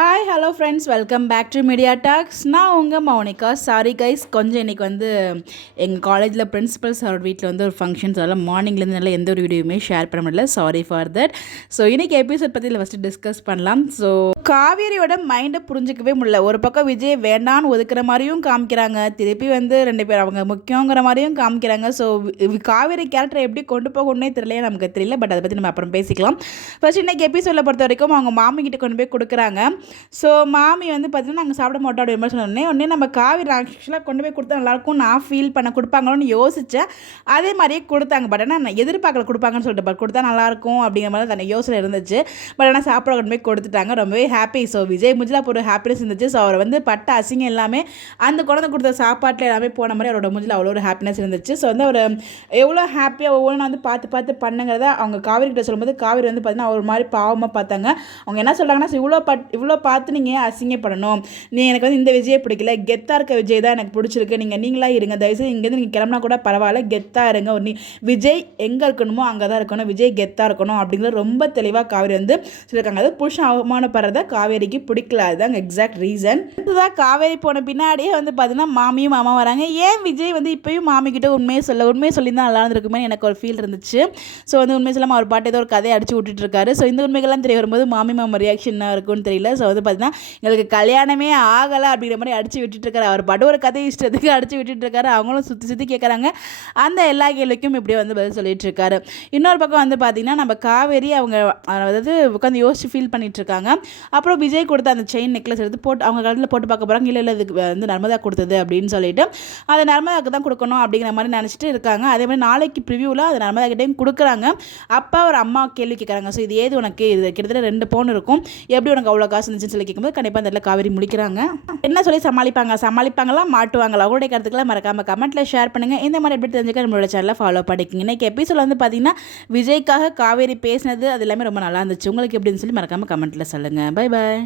Hi hello friends, welcome back to media talks. நான் உங்கள் Mounika. Sorry guys, கொஞ்சம் இன்றைக்கி வந்து எங்கள் காலேஜில் பிரின்சிபல் சார் வீட்டில் வந்து ஒரு ஃபங்க்ஷன்ஸ், அதெல்லாம் மார்னிங்லேருந்து நல்லா எந்த ஒரு வீடியோவுமே ஷேர் பண்ண முடியல. Sorry for that. ஸோ இன்றைக்கி எபிசோட் பற்றி ஃபஸ்ட்டு டிஸ்கஸ் பண்ணலாம். ஸோ காவேரியோட மைண்டை புரிஞ்சிக்கவே முடியல. ஒரு பக்கம் விஜய் வேண்டான்னு ஒதுக்குற மாதிரியும் காமிக்கிறாங்க, திருப்பி வந்து ரெண்டு பேர் அவங்க முக்கியங்கிற மாதிரியும் காமிக்கிறாங்க. ஸோ காவேரி கேரக்டரை எப்படி கொண்டு போகணுன்னே தெரியல, நமக்கு தெரியல. பட் அதை பற்றி நம்ம அப்புறம் பேசிக்கலாம். ஃபர்ஸ்ட் இன்றைக்கி எபிசோடில் பொறுத்த வரைக்கும் அவங்க மாமிக்கிட்ட கொண்டு போய் கொடுக்குறாங்க. ஸோ மாமி வந்து பார்த்தீங்கன்னா நாங்கள் சாப்பிட மாட்டோம் அப்படின்ற மாதிரி சொன்னோடனே உடனே நம்ம காவேரி ஆக்சுவலாக கொண்டு போய் கொடுத்தா நல்லாயிருக்கும் நான் ஃபீல் பண்ண கொடுப்பாங்களோன்னு யோசித்தேன். அதே மாதிரியே கொடுத்தாங்க. பட் ஆனால் நான் எதிர்பார்க்கல கொடுப்பாங்கன்னு சொல்லிட்டு, பட் கொடுத்தா நல்லாயிருக்கும் அப்படிங்கிற மாதிரி தான் யோசனை இருந்துச்சு. பட் ஆனால் சாப்பிட கொண்டு போய் கொடுத்துட்டாங்க. ரொம்பவே ஹாப்பி. ஸோ விஜய் முஜிலா ஒரு ஹாப்பினஸ் இருந்துச்சு. ஸோ அவர் வந்து பட்ட அசிங்கம் எல்லாமே அந்த குழந்தை கொடுத்த சாப்பாட்டில் எல்லாமே போன மாதிரி அவரோட முஜில் அவ்வளோ ஒரு ஹாப்பினஸ் இருந்துச்சு. ஸோ வந்து அவர் எவ்வளோ ஹாப்பியாக ஒவ்வொரு வந்து பார்த்து பார்த்து பண்ணுங்கிறத அவங்க காவேரி கிட்ட சொல்லும்போது காவேரி வந்து பார்த்தீங்கன்னா ஒரு மாதிரி பாவமாக பார்த்தாங்க. அவங்க என்ன சொல்கிறாங்கன்னா, இவ்வளோ பார்த்து நீங்கள் அசிங்கப்படணும், நீ எனக்கு வந்து இந்த விஜயை பிடிக்கல, கெத்தாக இருக்க விஜய் தான் எனக்கு பிடிச்சிருக்கு, நீங்களாக இருங்க, தயவுசெய்து இங்கேருந்து நீங்கள் கிளம்புனா கூட பரவாயில்ல, கெத்தாக இருங்க, ஒரு விஜய் எங்கே இருக்கணுமோ அங்கே தான் இருக்கணும், விஜய் கெத்தாக இருக்கணும் அப்படிங்கிறது ரொம்ப தெளிவாக காவேரி வந்து சொல்லியிருக்காங்க. அது புருஷன் அவமானப்படுறத காவேரிக்கு பிடிக்கல, அதுதான் எக்ஸாக்ட் ரீசன். இதுதான் காவேரி போன பின்னாடியே வந்து பார்த்தீங்கன்னா மாமியும் மாமா வராங்க. ஏன் விஜய் வந்து இப்போயும் மாமிக்கிட்ட உண்மையை சொல்லியிருந்தால் நல்லா இருந்திருக்குமே எனக்கு ஒரு ஃபீல் இருந்துச்சு. ஸோ வந்து உண்மை சொல்லாமல் அவர் பாட்டு ஏதோ ஒரு கதையை அடிச்சு விட்டுட்டு இருக்காரு. ஸோ இந்த உண்மைகள்லாம் தெரிய வரும்போது மாமி மாமா ரியாக்ஷன் என்ன இருக்குன்னு தெரியல. ஸோ வந்து பார்த்தீங்கன்னா எங்களுக்கு கல்யாணமே ஆகலை அப்படிங்கிற மாதிரி அடித்து விட்டுட்டு இருக்காரு. அவர் பாட்டு ஒரு கதை இஷ்டத்துக்கு அடித்து விட்டுட்டு இருக்காரு. அவங்களும் சுற்றி கேட்குறாங்க. அந்த எல்லா கேள்விக்கும் இப்படியே வந்து பதில் சொல்லிட்டு இருக்காரு. இன்னொரு பக்கம் வந்து பார்த்தீங்கன்னா நம்ம காவேரி அவங்க அதாவது உட்காந்து யோசிச்சு ஃபீல் பண்ணிட்டு இருக்காங்க. அப்புறம் விஜய் கொடுத்த அந்த செயின் நெக்லஸ் எடுத்து போட்டு அவங்க கழுத்தில் போட்டு பார்க்க போகிறாங்க. இல்லை இதுக்கு வந்து நர்மதா கொடுத்தது அப்படின்னு சொல்லிட்டு அதை நர்மதாவுக்கு தான் கொடுக்கணும் அப்படிங்கிற மாதிரி நினச்சிட்டு இருக்காங்க. அதே மாதிரி நாளைக்கு ப்ரிவியூவில் அதை நர்மதா கிட்டையும் கொடுக்குறாங்க. அப்போ ஒரு அம்மா கேள்வி கேட்குறாங்க. ஸோ இது ஏது உனக்கு, இது கிட்டத்தட்ட 2 பவுன் இருக்கும், எப்படி உனக்கு அவ்வளோ காசு இருந்துச்சுன்னு சொல்லி கேட்கும்போது கண்டிப்பாக அந்த இடத்துல காவேரி முடிக்கிறாங்க. என்ன சொல்லி சமாளிப்பாங்களா மாட்டுவாங்களா? அவங்களுடைய கருத்துக்களை மறக்காமல் கமெண்ட்டில் ஷேர் பண்ணுங்கள். இந்த மாதிரி எப்படி தெரிஞ்சுக்க நம்மளோட சேனலை ஃபாலோ பண்ணிக்கோங்க. இன்றைக்கி எபிசோட் வந்து பார்த்தீங்கன்னா விஜய்க்காக காவேரி பேசினது அது எல்லாமே ரொம்ப நல்லா இருந்துச்சு. உங்களுக்கு எப்படின்னு சொல்லி மறக்காமல் கமெண்ட்டில் சொல்லுங்கள். Bye bye.